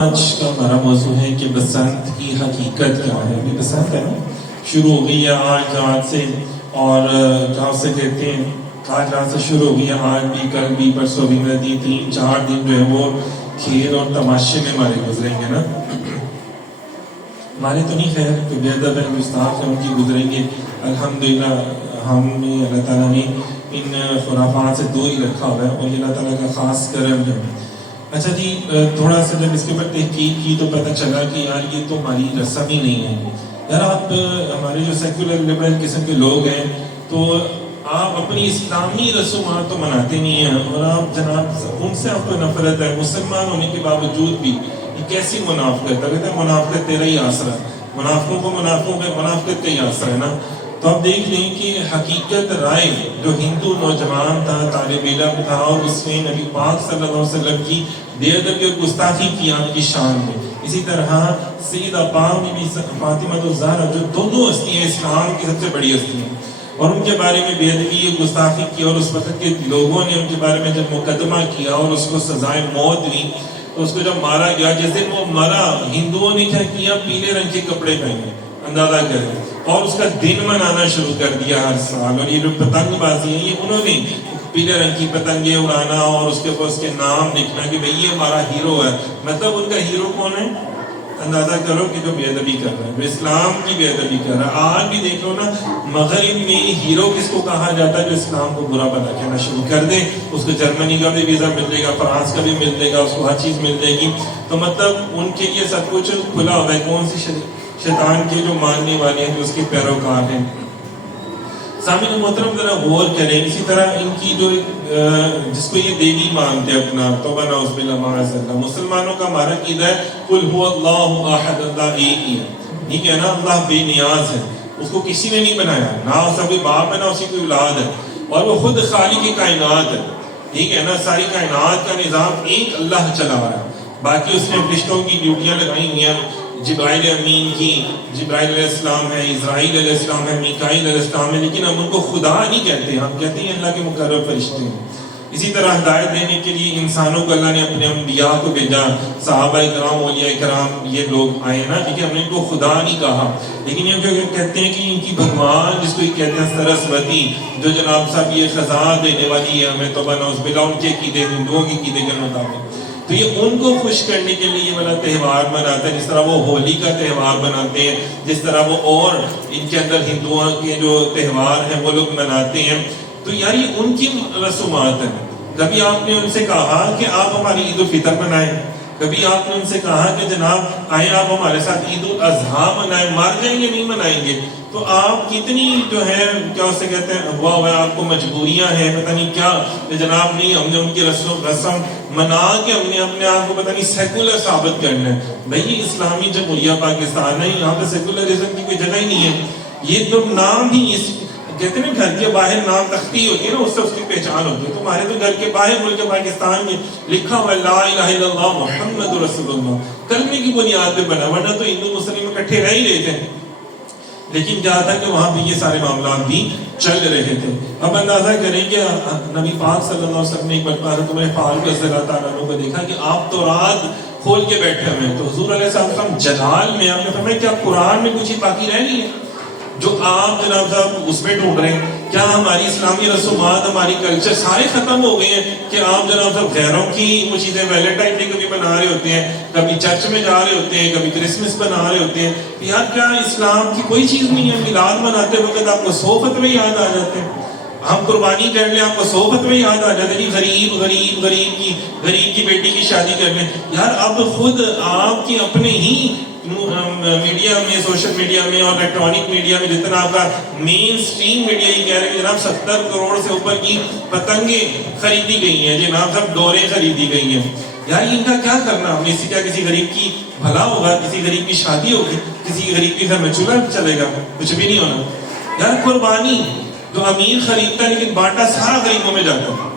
آج کا ہمارا موضوع ہے کہ بسنت کی حقیقت کیا ہے. ابھی بسنت ہے نا، شروع ہو گئی ہے آج سے، اور جہاں سے کہتے ہیں آج رات سے شروع ہو گئی ہے. آج بھی، کل بھی، پرسوں بھی، ندی 3-4 دن جو ہے وہ کھیل اور تماشے میں ہمارے گزریں گے نا. ہمارے تو نہیں، خیر کہ بے ادب گستاخ ان کی گزریں گے. الحمدللہ ہمیں اللہ تعالیٰ نے ان خرافات سے دور ہی رکھا ہوا ہے، اور یہ اللہ تعالیٰ کا خاص کرم ہے. اچھا جی، تھوڑا سا جب اس کے اوپر تحقیق کی تو پتہ چلا کہ یار یہ تو ہماری رسم ہی نہیں ہے. یار آپ ہمارے جو سیکولر لبرل قسم کے لوگ ہیں تو آپ اپنی اسلامی رسومات تو مناتے نہیں ہیں، اور آپ جناب ان سے آپ کو نفرت ہے مسلمان ہونے کے باوجود بھی. یہ کیسی منافقت ہے؟ کہتے ہیں منافقت تیرا ہی آسرا، منافقوں کو منافقت کا ہی آسرا ہے نا. تو آپ دیکھ لیں کہ حقیقت رائے جو ہندو نوجوان تھا، طالب علم تھا، اور اس نے نبی پاک صلی اللہ علیہ وسلم کی بے ادبی اور گستاخی کی آپ کی شان میں. اسی طرح سیدہ پاک بی بی فاطمہ الزہرا جو دونوں ہستیاں اسلام کی سب سے بڑی ہستی ہیں، اور ان کے بارے میں بے ادبی اور گستاخی کی، اور اس وقت کے لوگوں نے ان کے بارے میں جب مقدمہ کیا اور اس کو سزائے موت ہوئی تو اس کو جب مارا گیا، جس دن وہ مرا ہندوؤں نے کیا کیا؟ پیلے رنگ کے کپڑے پہنے، اندازہ کریں، اور اس کا دن منانا شروع کر دیا ہر سال. اور یہ جو پتنگ بازی ہیں یہ انہوں نے پیلے رنگ کی پتنگیں اڑانا اور اس کے اوپر اس کے نام لکھنا کہ بھئی یہ ہمارا ہیرو ہے. مطلب ان کا ہیرو کون ہے؟ اندازہ کرو کہ جو بے ادبی کر رہا ہے، جو اسلام کی بے ادبی کر رہا ہے. آج بھی دیکھ لو نا، مغرب میں ہیرو کس کو کہا جاتا ہے؟ جو اسلام کو برا بنا کہنا شروع کر دے. اس کو جرمنی کا بھی ویزا مل جائے گا، فرانس کا بھی مل جائے گا، اس کو ہر چیز مل جائے گی. تو مطلب ان کے لیے سب کچھ کھلا ہوا ہے. کون سی شیطان کے جو ماننے والے ہیں، جو اس کے پیروکار ہیں. سامعین محترم ذرا غور کریں. اسی طرح ان کی جو جس کو یہ دیوی مانتے ہیں اپنا، توبہ نعوذ باللہ معاذ اللہ، مسلمانوں کا ہمارا عقیدہ ہے قل هو اللہ احد، اللہ ایک ہی ہے. ٹھیک ہے نا، اللہ بے نیاز ہے، اس کو کسی نے نہیں بنایا، نہ اس کا کوئی باپ ہے نہ اسی کوئی اولاد ہے، اور وہ خود خالق کائنات ہے. ٹھیک ہے نا، ساری کائنات کا نظام ایک اللہ چلا رہا ہے. باقی اس نے فرشتوں کی ڈیوٹیاں لگائی ہوئی ہیں. جبرائیل امین کی، جبرائیل علیہ السلام ہے، اسرائیل علیہ السلام ہے، میکائیل علیہ السلام ہے، لیکن ہم ان کو خدا نہیں کہتے، ہم کہتے ہیں اللہ کے مقرر فرشتے ہیں. اسی طرح ہدایت دینے کے لیے انسانوں کو اللہ نے اپنے انبیاء کو بھیجا، صحابہ کرام، اولیاء کرام، یہ لوگ آئے نا، ٹھیک ہے، ہم نے ان کو خدا نہیں کہا. لیکن یہ کہتے ہیں کہ ان کی بھگوان، جس کو یہ کہتے ہیں سرسوتی، جو جناب صاحب یہ خزاں دینے والی ہے ہمیں، توبہ نعوذ باللہ، ان کے عقیدے، ہندوؤں کے عقیدے کے مطابق. تو یہ ان کو خوش کرنے کے لیے یہ والا تہوار مناتے ہیں، جس طرح وہ ہولی کا تہوار مناتے ہیں، جس طرح وہ اور ان کے اندر ہندوؤں کے جو تہوار ہیں وہ لوگ مناتے ہیں. تو یار یہ ان کی رسومات ہیں. کبھی آپ نے ان سے کہا کہ آپ ہماری عید الفطر منائیں؟ کبھی آپ نے ان سے کہا کہ جناب آئیں آپ ہمارے ساتھ عید الاضحیٰ منائیں؟ مر جائیں گے نہیں منائیں گے. تو آپ کتنی جو ہے کیا اسے کہتے ہیں، ہوا آپ کو مجبوریاں ہیں، پتہ نہیں کیا کہ جناب نہیں ہم نے ان کی رسم منا کے ہم نے اپنے آپ کو پتہ نہیں سیکولر ثابت کرنا ہے. بھئی اسلامی جمہوریہ پاکستان ہے، یہاں پہ سیکولرزم کی کوئی جگہ ہی نہیں ہے. یہ جو نام ہی اس کہتے ہیں نا گھر کے باہر نام تختی ہوتی ہے نا، اس سے اس کی پہچان ہوتی ہے. تمہارے تو گھر کے باہر ملک پاکستان میں لکھا ہوا لا الہ الا اللہ محمد رسول اللہ، کلمے کی بنیاد پہ بنا، ورنہ تو ہندو مسلم اکٹھے رہ ہی رہے تھے. لیکن کیا تھا کہ وہاں پہ یہ سارے معاملات بھی چل رہے تھے. اب اندازہ کریں کہ نبی پاک صلی اللہ علیہ وسلم نے ایک مرتبہ حضرت عمر فاروق رضی اللہ تعالیٰ عنہ کو دیکھا کہ آپ تو رات کھول کے بیٹھے ہوئے ہیں. تو حضور علیہ السلام جلال میں آپ نے فرمایا کیا قرآن میں کچھ باقی رہ نہیں ہے جو آپ جناب صاحب اس میں ڈھونڈ رہے ہیں؟ کیا ہماری اسلامی رسومات، ہماری کلچر سارے ختم ہو گئے ہیں کہ آپ جناب صاحب غیروں کی وہ چیزیں ویلنٹائن ڈے کبھی بنا رہے ہوتے ہیں، کبھی چرچ میں جا رہے ہوتے ہیں، کبھی کرسمس بنا رہے ہوتے ہیں؟ یار کیا اسلام کی کوئی چیز نہیں ہے؟ میلاد مناتے وقت آپ کو 100 فتوے یاد آ جاتے ہیں. ہم قربانی کر لیں آپ کو 100 فتوے یاد آ جاتے ہیں. غریب کی بیٹی کی شادی کر لیں. یار اب خود آپ کی اپنے ہی میڈیا میں، سوشل میڈیا میں اور الیکٹرانک میڈیا میں، جتنا آپ کا مین سٹریم میڈیا یہ کہہ رہے ہیں کہ جناب 70 کروڑ سے اوپر کی پتنگیں خریدی گئی ہیں، جناب سب ڈوریں خریدی گئی ہیں. یار ان کا کیا کرنا؟ ہم اس سے کیا کسی غریب کی بھلا ہوگا؟ کسی غریب کی شادی ہوگی؟ کسی غریب کے گھر میں چولہا چلے گا؟ کچھ بھی نہیں ہونا. یار قربانی جو امیر خریدتا ہے لیکن بانٹا سارا غریبوں میں جاتا ہے.